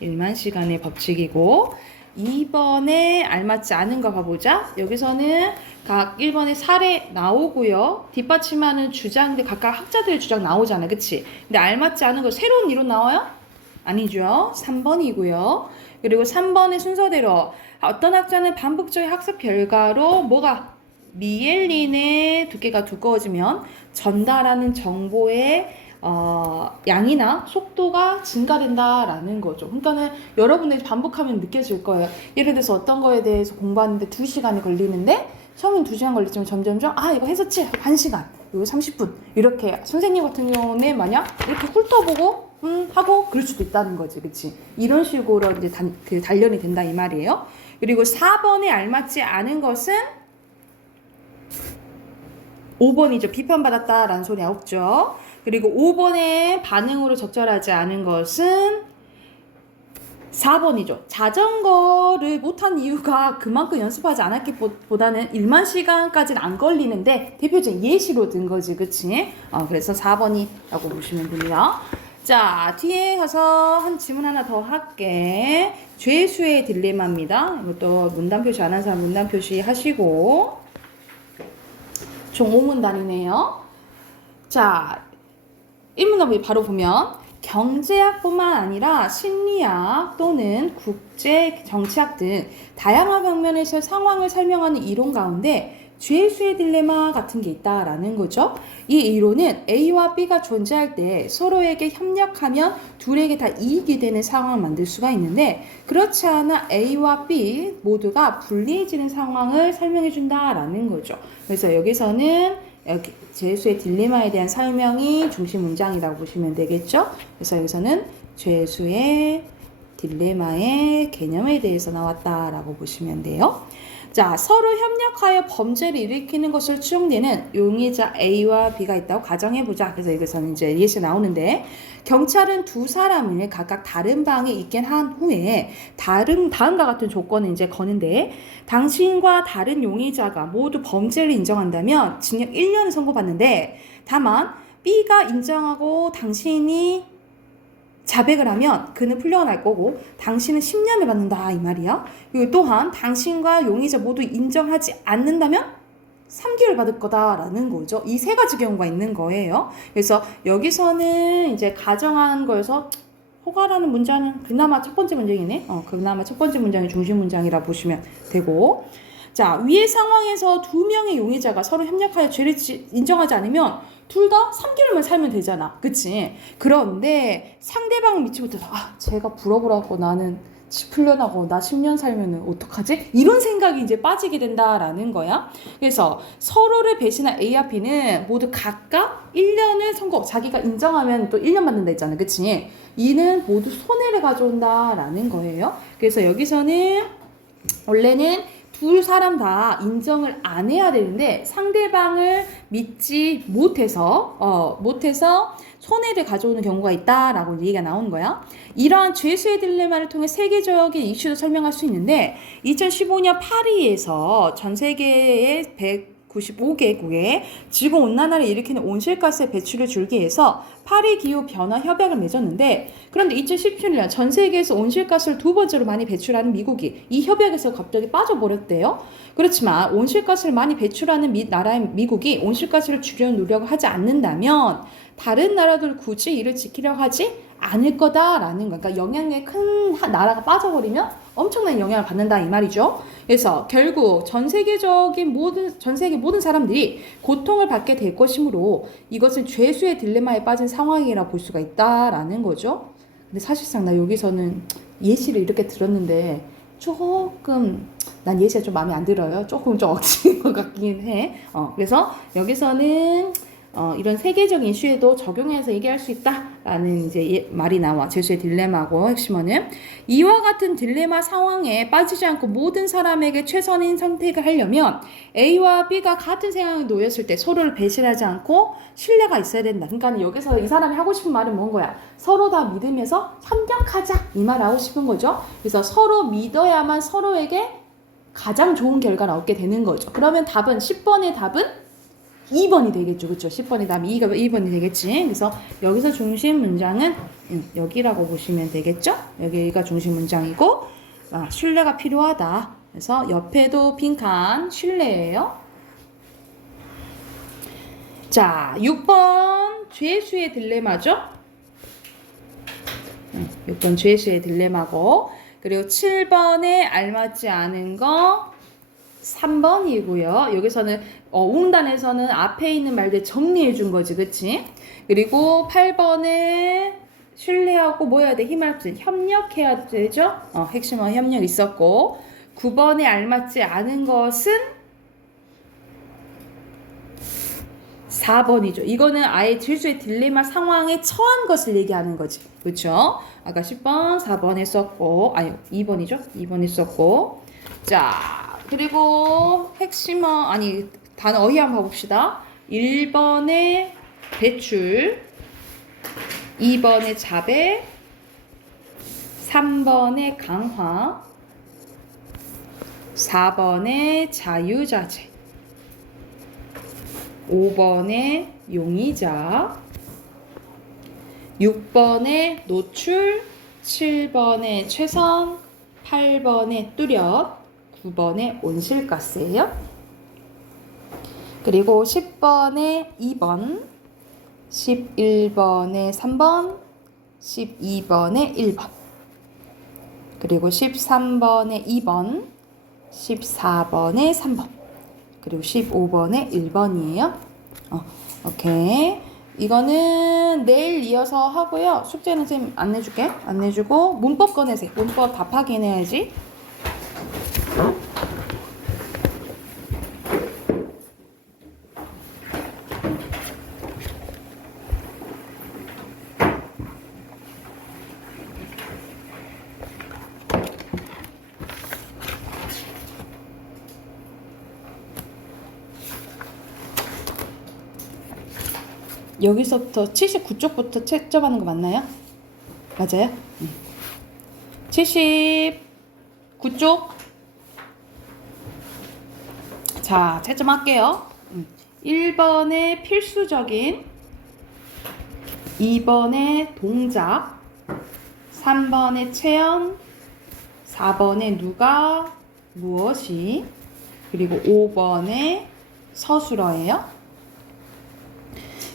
1만 시간의 법칙이고 2번에 알맞지 않은 거 봐보자. 여기서는 각 1번에 사례 나오고요. 뒷받침하는 주장들 각각 학자들의 주장 나오잖아. 그치? 근데 알맞지 않은 거 새로운 이론 나와요? 아니죠. 3번이고요. 그리고 3번의 순서대로 어떤 학자는 반복적인 학습 결과로 뭐가 미엘린의 두께가 두꺼워지면 전달하는 정보의 양이나 속도가 증가된다라는 거죠. 그러니까는 여러분들이 반복하면 느껴질 거예요. 예를 들어서 어떤 거에 대해서 공부하는데 2시간이 걸리는데 처음엔 2시간 걸리지만 점점점 이거 했었지? 1시간, 이거 30분 이렇게 선생님 같은 경우는 만약 이렇게 훑어보고 하고 그럴 수도 있다는 거지. 그치? 이런 식으로 이제 단련이 된다 이 말이에요. 그리고 4번에 알맞지 않은 것은 5번이죠. 비판받았다라는 소리 없죠. 그리고 5번에 반응으로 적절하지 않은 것은 4번이죠. 자전거를 못한 이유가 그만큼 연습하지 않았기보다는 1만 시간까지는 안 걸리는데 대표적인 예시로 든 거지. 그치? 그래서 4번이라고 보시면 됩니다. 자, 뒤에 가서 한 질문 하나 더 할게. 죄수의 딜레마입니다. 이것도 문단 표시 안 한 사람 문단 표시 하시고 총 5문단이네요. 자, 1문단 바로 보면 경제학뿐만 아니라 심리학 또는 국제 정치학 등 다양한 방면에서 상황을 설명하는 이론 가운데 죄수의 딜레마 같은 게 있다라는 거죠. 이 이론은 A와 B가 존재할 때 서로에게 협력하면 둘에게 다 이익이 되는 상황을 만들 수가 있는데 그렇지 않아 A와 B 모두가 불리해지는 상황을 설명해 준다라는 거죠. 그래서 여기서는 죄수의 딜레마에 대한 설명이 중심 문장이라고 보시면 되겠죠. 그래서 여기서는 죄수의 딜레마의 개념에 대해서 나왔다라고 보시면 돼요. 자, 서로 협력하여 범죄를 일으키는 것을 추정되는 용의자 A와 B가 있다고 가정해보자. 그래서 여기서는 이제 예시 나오는데 경찰은 두 사람을 각각 다른 방에 있게 한 후에 다음과 같은 조건을 이제 거는데 당신과 다른 용의자가 모두 범죄를 인정한다면 징역 1년을 선고받는데 다만 B가 인정하고 당신이 자백을 하면 그는 풀려날 거고 당신은 10년을 받는다 이 말이야. 그리고 또한 당신과 용의자 모두 인정하지 않는다면 3개월 받을 거다라는 거죠. 이 세 가지 경우가 있는 거예요. 그래서 여기서는 이제 가정한 거에서 허가라는 문장은 그나마 첫 번째 문장이네. 그나마 첫 번째 문장이 중심 문장이라 보시면 되고. 자, 위의 상황에서 두 명의 용의자가 서로 협력하여 죄를 인정하지 않으면 둘 다 3개월만 살면 되잖아. 그치? 그런데 상대방 믿지 못해서 쟤가 불어보라고 나는 풀려나고 나 10년 살면은 어떡하지? 이런 생각이 이제 빠지게 된다라는 거야. 그래서 서로를 배신한 A와 B는 모두 각각 1년을 선고, 자기가 인정하면 또 1년 받는다 했잖아. 그치? 이는 모두 손해를 가져온다라는 거예요. 그래서 여기서는 원래는 두 사람 다 인정을 안 해야 되는데 상대방을 믿지 못해서 손해를 가져오는 경우가 있다라고 얘기가 나오는 거야. 이러한 죄수의 딜레마를 통해 세계적인 이슈도 설명할 수 있는데 2015년 파리에서 전 세계의 195개국에 지구온난화를 일으키는 온실가스의 배출을 줄이기 위해서 파리 기후 변화 협약을 맺었는데, 그런데 2017년 전 세계에서 온실가스를 두 번째로 많이 배출하는 미국이 이 협약에서 갑자기 빠져버렸대요. 그렇지만 온실가스를 많이 배출하는 나라의 미국이 온실가스를 줄이려는 노력을 하지 않는다면 다른 나라들 굳이 이를 지키려고 하지 않을 거다라는 거. 그러니까 영향력이 큰 나라가 빠져버리면 엄청난 영향을 받는다 이 말이죠. 그래서 결국 전 세계 모든 사람들이 고통을 받게 될 것이므로 이것은 죄수의 딜레마에 빠진 상황이라 볼 수가 있다라는 거죠. 근데 사실상 나 여기서는 예시를 이렇게 들었는데 조금 난 예시가 좀 마음에 안 들어요. 조금 좀 억지인 것 같긴 해. 그래서 여기서는 이런 세계적인 이슈에도 적용해서 얘기할 수 있다라는 이제 말이 나와. 죄수의 딜레마고 핵심어는 이와 같은 딜레마 상황에 빠지지 않고 모든 사람에게 최선인 선택을 하려면 A와 B가 같은 상황에 놓였을 때 서로를 배신하지 않고 신뢰가 있어야 된다. 그러니까 여기서 이 사람이 하고 싶은 말은 뭔 거야? 서로 다 믿으면서 협력하자 이 말 하고 싶은 거죠. 그래서 서로 믿어야만 서로에게 가장 좋은 결과가 나오게 되는 거죠. 그러면 답은 10번의 답은 2번이 되겠죠. 그렇죠? 10번의 답이 2번이 되겠지. 그래서 여기서 중심 문장은 여기라고 보시면 되겠죠? 여기가 중심 문장이고 신뢰가 필요하다. 그래서 옆에도 빈칸 신뢰예요. 자, 6번 죄수의 딜레마죠? 6번 죄수의 딜레마고, 그리고 7번에 알맞지 않은 거 3번이고요. 여기서는 웅단에서는 앞에 있는 말들 정리해 준 거지, 그치? 그리고 8번에 신뢰하고 뭐 해야 돼? 힘합치 협력해야 되죠? 핵심어 협력 있었고, 9번에 알맞지 않은 것은 4번이죠. 이거는 아예 죄수의 딜레마 상황에 처한 것을 얘기하는 거지. 그렇죠? 아까 10번, 4번 했었고, 2번이죠? 2번 했었고. 자, 그리고 핵심어, 단어 어휘 한번 봐봅시다. 1번에 배출, 2번에 자배, 3번에 강화, 4번에 자유자재, 5번에 용의자, 6번에 노출, 7번에 최선, 8번에 뚜렷, 9번에 온실가스예요. 그리고 10번에 2번, 11번에 3번, 12번에 1번, 그리고 13번에 2번, 14번에 3번, 그리고 15번에 1번이에요. 오케이. 이거는 내일 이어서 하고요. 숙제는 쌤 안 내줄게. 안 내주고 문법 꺼내세요. 문법 답하기 해야지. 여기서부터 79쪽부터 채점하는 거 맞나요? 맞아요? 79쪽. 자, 채점할게요. 1번에 필수적인, 2번에 동작, 3번에 체험, 4번에 누가, 무엇이, 그리고 5번에 서술어예요.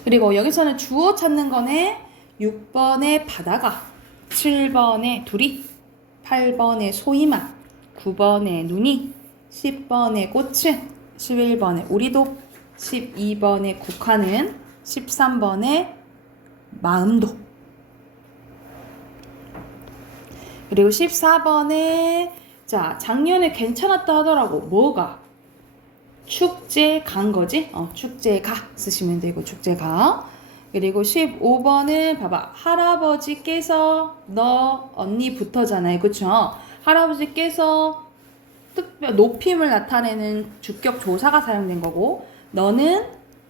그리고 여기서는 주어 찾는 거네. 6번에 바다가, 7번에 둘이, 8번에 소희만, 9번에 눈이, 10번에 꽃은, 11번에 우리도, 12번에 국화는, 13번에 마음도. 그리고 14번에 자 작년에 괜찮았다 하더라고. 뭐가? 축제 간 거지? 축제 가 쓰시면 되고 축제 가. 그리고 15번은 봐봐. 할아버지께서 너 언니부터잖아요. 그쵸? 할아버지께서 높임을 나타내는 주격 조사가 사용된 거고 너는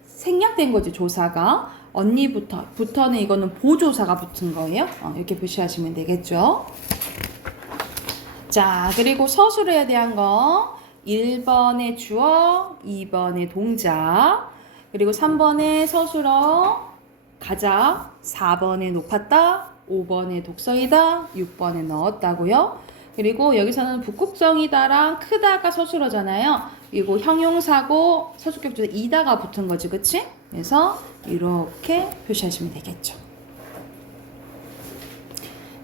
생략된 거지 조사가. 언니부터는 이거는 보조사가 붙은 거예요. 이렇게 표시하시면 되겠죠. 자, 그리고 서술어에 대한 거 1번에 주어, 2번에 동작, 그리고 3번에 서술어 가자, 4번에 높았다, 5번에 독서이다, 6번에 넣었다고요. 그리고 여기서는 북극성이다랑 크다가 서술어잖아요. 그리고 형용사고 서술격조사 이다가 붙은 거지, 그치? 그래서 이렇게 표시하시면 되겠죠.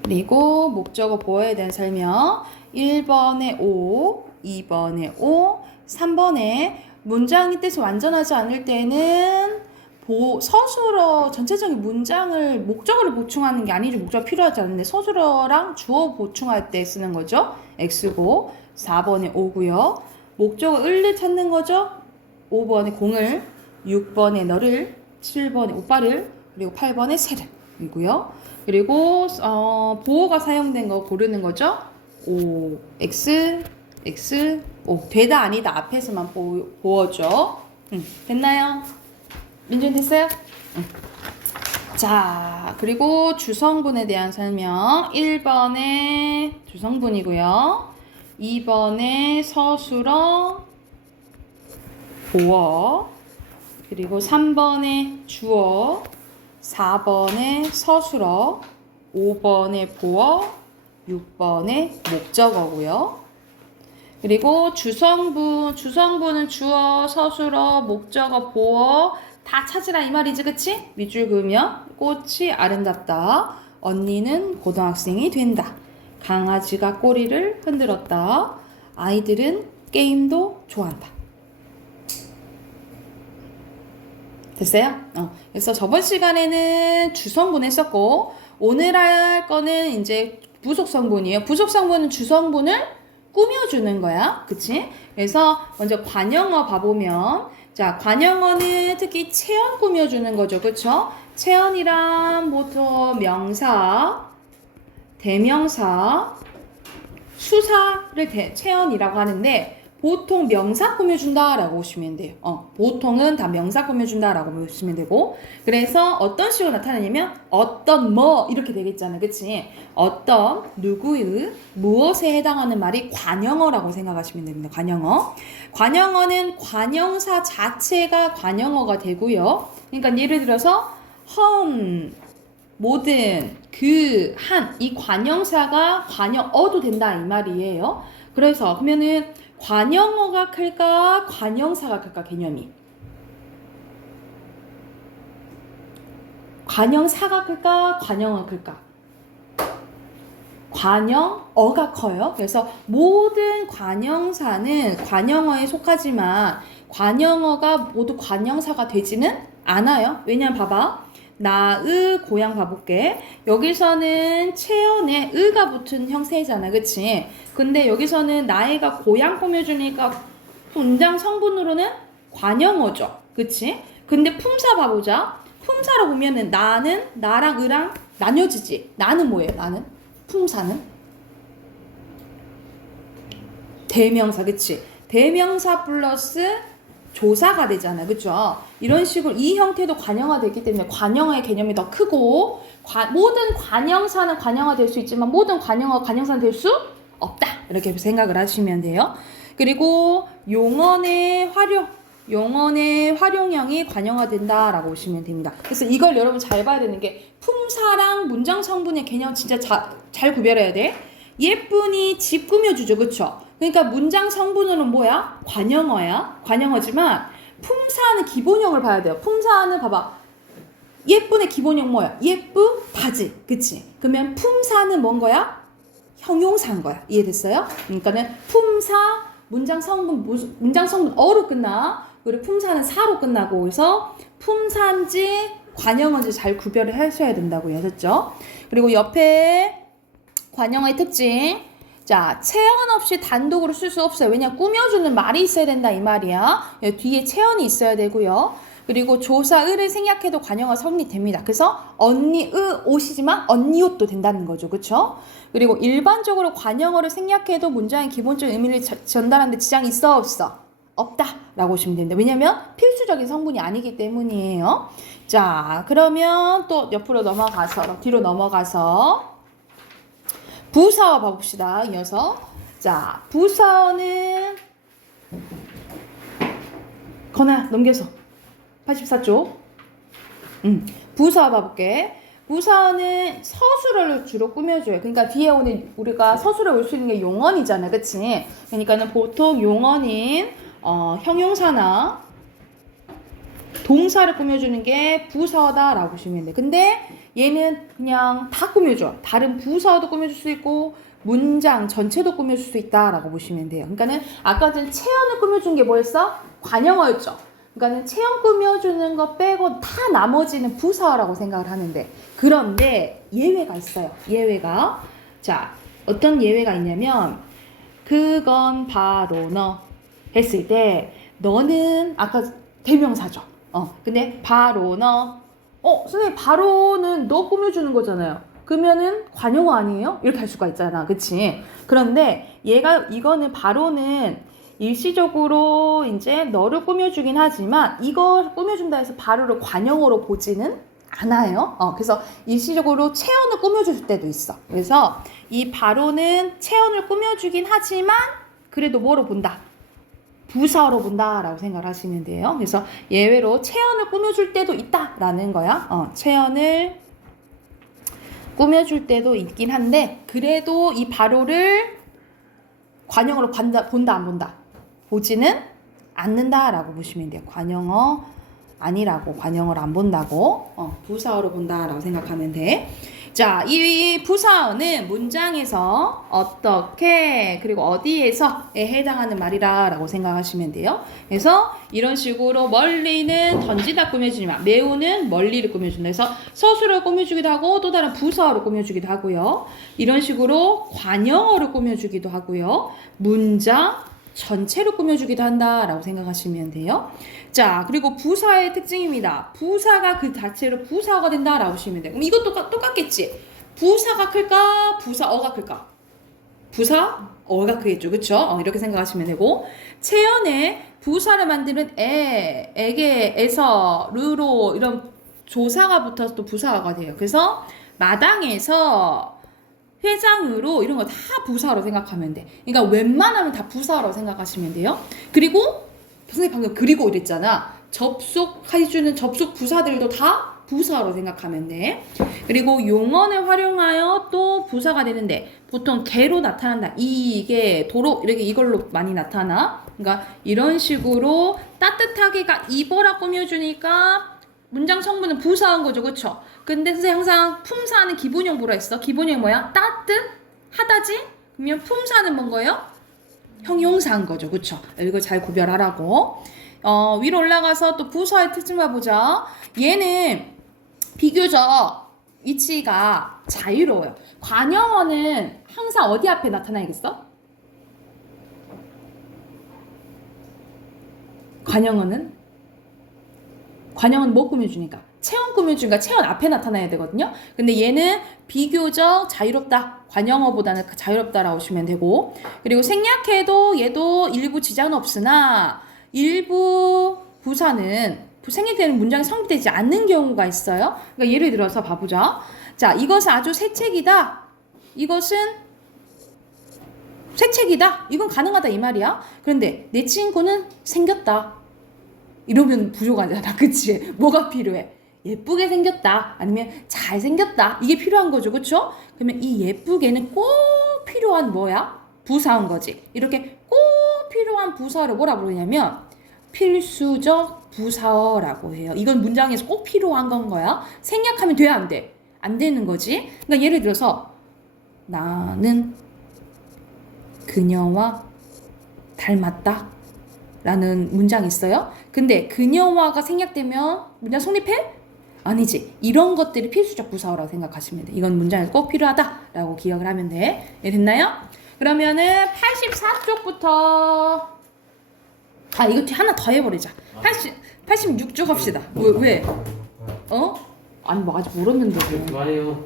그리고 목적어 보어에 대한 설명 1번에 O, 2번에 O, 3번에 문장의 뜻이 완전하지 않을 때는 서술어 전체적인 문장을 목적어를 보충하는 게 아니죠. 목적어 필요하지 않은데 서술어랑 주어 보충할 때 쓰는 거죠. X고 4번에 O고요. 목적어 을을 찾는 거죠. 5번에 공을, 6번에 너를, 7번에 오빠를, 그리고 8번에 새를 이고요. 그리고 보어가 사용된 거 고르는 거죠. O, X, X, O. 되다 아니다 앞에서만 보어죠. 됐나요? 민준 됐어요? 자, 그리고 주성분에 대한 설명 1번에 주성분이고요. 2번에 서술어, 보어, 그리고 3번에 주어, 4번에 서술어, 5번에 보어, 6번에 목적어고요. 그리고 주성분은 주어, 서술어, 목적어, 보어 다 찾으라 이 말이지, 그치? 밑줄 그으면 꽃이 아름답다. 언니는 고등학생이 된다. 강아지가 꼬리를 흔들었다. 아이들은 게임도 좋아한다. 됐어요? 그래서 저번 시간에는 주성분 했었고 오늘 할 거는 이제 부속성분이에요. 부속성분은 주성분을 꾸며주는 거야. 그치? 그래서 먼저 관형어 봐보면 자, 관형어는 특히 체언 꾸며주는 거죠. 그쵸? 체언이란 보통 명사, 대명사, 수사를 체언이라고 하는데 보통 명사 꾸며준다라고 보시면 돼요. 보통은 다 명사 꾸며준다라고 보시면 되고 그래서 어떤 식으로 나타내냐면 어떤 뭐 이렇게 되겠잖아요. 그치? 어떤 누구의 무엇에 해당하는 말이 관형어라고 생각하시면 됩니다. 관형어. 관형어는 관형사 자체가 관형어가 되고요. 그러니까 예를 들어서 모든, 한 이 관형사가 관형어도 된다 이 말이에요. 그래서 그러면은 관형어가 클까 관형사가 클까 개념이 관형사가 클까 관형어가 클까 관형어가 커요. 그래서 모든 관형사는 관형어에 속하지만 관형어가 모두 관형사가 되지는 않아요. 왜냐면 봐봐. 나의 고향 봐볼게. 여기서는 체언에 의가 붙은 형태잖아. 그치? 근데 여기서는 나이가 고향 꾸며주니까 문장 성분으로는 관형어죠. 그치? 근데 품사 봐보자. 품사로 보면은 나는 나랑 의랑 나뉘어지지. 나는 뭐예요? 나는? 품사는? 대명사. 그치? 대명사 플러스 조사가 되잖아. 그쵸? 이런 식으로 이 형태도 관형화 됐기 때문에 관형화의 개념이 더 크고 모든 관형사는 관형화 될 수 있지만 모든 관형화 관형사는 될 수 없다. 이렇게 생각을 하시면 돼요. 그리고 용언의 활용형이 관형화 된다라고 보시면 됩니다. 그래서 이걸 여러분 잘 봐야 되는 게 품사랑 문장 성분의 개념 진짜 잘 구별해야 돼. 예쁜이 집 꾸며주죠. 그쵸? 그러니까 문장 성분으로는 뭐야? 관형어야. 관형어지만 품사하는 기본형을 봐야 돼요. 품사하는 봐봐. 예쁜의 기본형 뭐야? 예쁘다지. 그치? 그러면 품사는 뭔 거야? 형용사인 거야. 이해됐어요? 그러니까는 품사, 문장 성분 어로 끝나. 그리고 품사는 사로 끝나고. 그래서 품사인지 관형인지 잘 구별을 하셔야 된다고요. 아셨죠? 그리고 옆에 관형의 특징. 자, 체언 없이 단독으로 쓸 수 없어요. 왜냐? 꾸며주는 말이 있어야 된다 이 말이야. 뒤에 체언이 있어야 되고요. 그리고 조사, 을을 생략해도 관형어 성립됩니다. 그래서 언니, 옷이지만 언니 옷도 된다는 거죠. 그쵸? 그리고 일반적으로 관형어를 생략해도 문장의 기본적인 의미를 전달하는데 지장이 있어? 없어? 없다 라고 보시면 됩니다. 왜냐면 필수적인 성분이 아니기 때문이에요. 자, 그러면 또 옆으로 넘어가서, 뒤로 넘어가서 부사어 봐봅시다. 이어서. 자, 부사어는 건아 넘겨서 84쪽. 부사어 봐볼게. 부사어는 서술어를 주로 꾸며줘요. 그러니까 뒤에 오는 우리가 서술어에 올 수 있는 게 용언이잖아. 그치? 그러니까는 보통 용언인 형용사나 동사를 꾸며주는 게 부사어다라고 보시면 돼. 근데 얘는 그냥 다 꾸며줘. 다른 부사어도 꾸며줄 수 있고 문장 전체도 꾸며줄 수 있다라고 보시면 돼요. 그러니까는 아까 전 체언을 꾸며준 게 뭐였어? 관형어였죠. 그러니까는 체언 꾸며주는 거 빼고 다 나머지는 부사어라고 생각을 하는데, 그런데 예외가 있어요. 예외가. 자, 어떤 예외가 있냐면 그건 바로 너 했을 때 너는 아까 대명사죠. 근데 바로 너. 선생님 바로는 너 꾸며주는 거잖아요. 그러면은 관용어 아니에요? 이렇게 할 수가 있잖아. 그치? 그런데 이거는 바로는 일시적으로 이제 너를 꾸며주긴 하지만 이걸 꾸며준다 해서 바로를 관용어로 보지는 않아요. 그래서 일시적으로 체언을 꾸며줄 때도 있어. 그래서 이 바로는 체언을 꾸며주긴 하지만 그래도 뭐로 본다? 부사어로 본다라고 생각을 하시면 돼요. 그래서 예외로 체언을 꾸며줄 때도 있다라는 거야. 체언을 꾸며줄 때도 있긴 한데 그래도 이 바로를 관형어로 본다 안 본다? 보지는 않는다라고 보시면 돼요. 관형어 아니라고, 관형어를 안 본다고, 부사어로 본다라고 생각하면 돼. 자, 이 부사어는 문장에서 어떻게 그리고 어디에서에 해당하는 말이라고 생각하시면 돼요. 그래서 이런 식으로 멀리는 던지다 꾸며주지만 매우는 멀리를 꾸며준다. 그래서 서술을 꾸며주기도 하고 또 다른 부사어를 꾸며주기도 하고요. 이런 식으로 관형어를 꾸며주기도 하고요. 문장 전체로 꾸며주기도 한다라고 생각하시면 돼요. 자, 그리고 부사의 특징입니다. 부사가 그 자체로 부사어가 된다라고 보시면 돼요. 그럼 이것도 똑같겠지? 부사가 클까? 부사어가 클까? 부사어가 크겠죠. 그쵸? 이렇게 생각하시면 되고, 체언에 부사를 만드는 에게, 에서, 르로 이런 조사가 붙어서 또 부사어가 돼요. 그래서 마당에서 회장으로 이런 거 다 부사어로 생각하면 돼. 그러니까 웬만하면 다 부사어로 생각하시면 돼요. 그리고 선생님 방금 그리고 이랬잖아. 접속해주는 접속 부사들도 다 부사어로 생각하면 돼. 그리고 용언을 활용하여 또 부사가 되는데 보통 개로 나타난다. 이게 도로 이렇게 이걸로 많이 나타나. 그러니까 이런 식으로 따뜻하게가 입어라 꾸며주니까 문장 성분은 부사한 거죠. 그쵸? 근데 선생님 항상 품사하는 기본형 뭐라 했어? 기본형이 뭐야? 따뜻하다지? 그러면 품사는 뭔 거예요? 형용사인 거죠. 그쵸? 이걸 잘 구별하라고. 위로 올라가서 또 부사의 특징 봐보자. 얘는 비교적 위치가 자유로워요. 관형어는 항상 어디 앞에 나타나야겠어? 관형어는 뭐 꾸며주니까? 체언 꾸며주니까 체언 앞에 나타나야 되거든요. 근데 얘는 비교적 자유롭다. 관형어보다는 자유롭다라고 보시면 되고, 그리고 생략해도 얘도 일부 지장은 없으나 일부 부사는 생략되는 문장이 성립되지 않는 경우가 있어요. 그러니까 예를 들어서 봐보자. 자, 이것은 아주 새 책이다. 이것은 새 책이다. 이건 가능하다 이 말이야. 그런데 내 친구는 생겼다. 이러면 부족하잖아. 그치? 뭐가 필요해? 예쁘게 생겼다. 아니면 잘생겼다. 이게 필요한 거죠. 그쵸? 그러면 이 예쁘게는 꼭 필요한 뭐야? 부사인 거지. 이렇게 꼭 필요한 부사를 뭐라 부르냐면 필수적 부사어라고 해요. 이건 문장에서 꼭 필요한 건 거야. 생략하면 돼, 안 돼? 안 되는 거지. 그러니까 예를 들어서 나는 그녀와 닮았다 라는 문장이 있어요. 근데 그녀와가 생략되면 문장 성립해? 아니지. 이런 것들이 필수적 부사어라고 생각하시면 돼. 이건 문장에서 꼭 필요하다라고 기억을 하면 돼. 네, 됐나요? 그러면은 84쪽부터 이거 하나 더 해버리자. 86쪽 합시다. 왜? 아니 뭐 아직 모르는데. 말해요.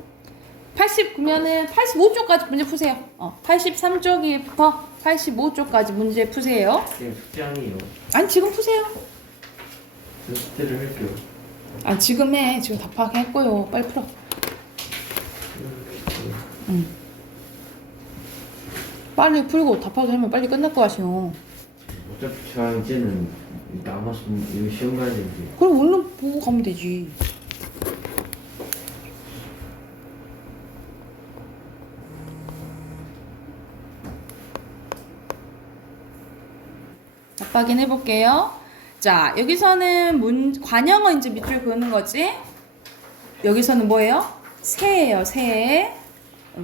89면은 85쪽까지 문제 푸세요. 83쪽부터 85쪽까지 문제 푸세요. 그냥 숙제 아니에요. 아니 지금 푸세요. 저 숙제를 할게요. 아 지금 해. 지금 답하게 했고요. 빨리 풀어. 빨리 풀고 답하게 하면 빨리 끝날 거 아시오. 어차피 저 이제는 남았으면 이거 시험 가야 되는데. 그럼 얼른 보고 가면 되지. 답하긴 해볼게요. 자, 여기서는 관형어 이제 밑줄 그는 거지. 여기서는 뭐예요? 새예요, 새.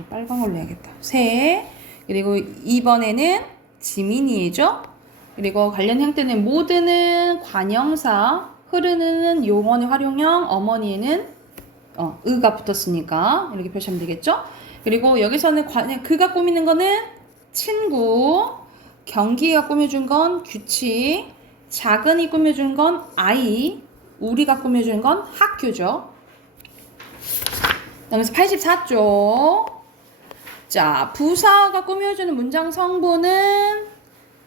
빨간 걸로 해야겠다. 새. 그리고 2번에는 지민이죠. 그리고 관련 형태는 모드는 관형사, 흐르는 용언의 활용형, 어머니에는 의가 붙었으니까 이렇게 표시하면 되겠죠. 그리고 여기서는 그가 꾸미는 거는 친구, 경기가 꾸며준 건 규칙, 작은이 꾸며준 건 아이, 우리가 꾸며준 건 학교죠. 그래서 84쪽. 자, 부사가 꾸며주는 문장 성분은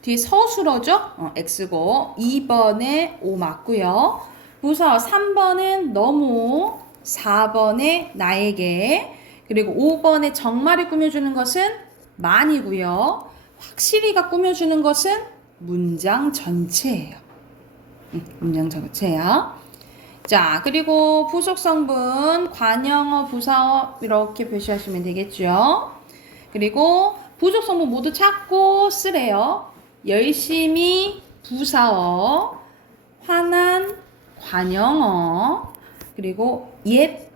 뒤에 서술어죠? X고 2번에 O 맞고요. 부사 3번은 너무, 4번에 나에게, 그리고 5번에 정말을 꾸며주는 것은 많이고요. 확실히가 꾸며주는 것은 문장 전체예요. 문장 전체야. 자, 그리고 부속 성분, 관형어, 부사어 이렇게 표시하시면 되겠죠. 그리고 부속 성분 모두 찾고 쓰래요. 열심히 부사어, 화난 관형어, 그리고 옛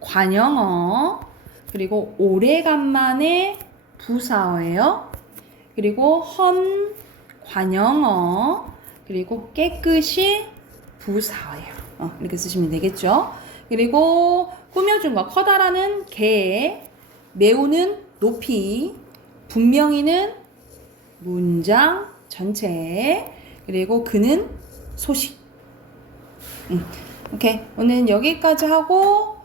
관형어, 그리고 오래간만에 부사어예요. 그리고 헌 관형어, 그리고 깨끗이 부사어예요. 이렇게 쓰시면 되겠죠. 그리고 꾸며준 거, 커다라는 개, 매우는 높이, 분명히는 문장 전체, 그리고 그는 소식. 오케이. 오늘 여기까지 하고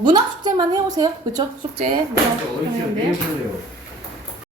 문학 숙제만 해오세요. 그쵸? 숙제 문학 숙제 하는데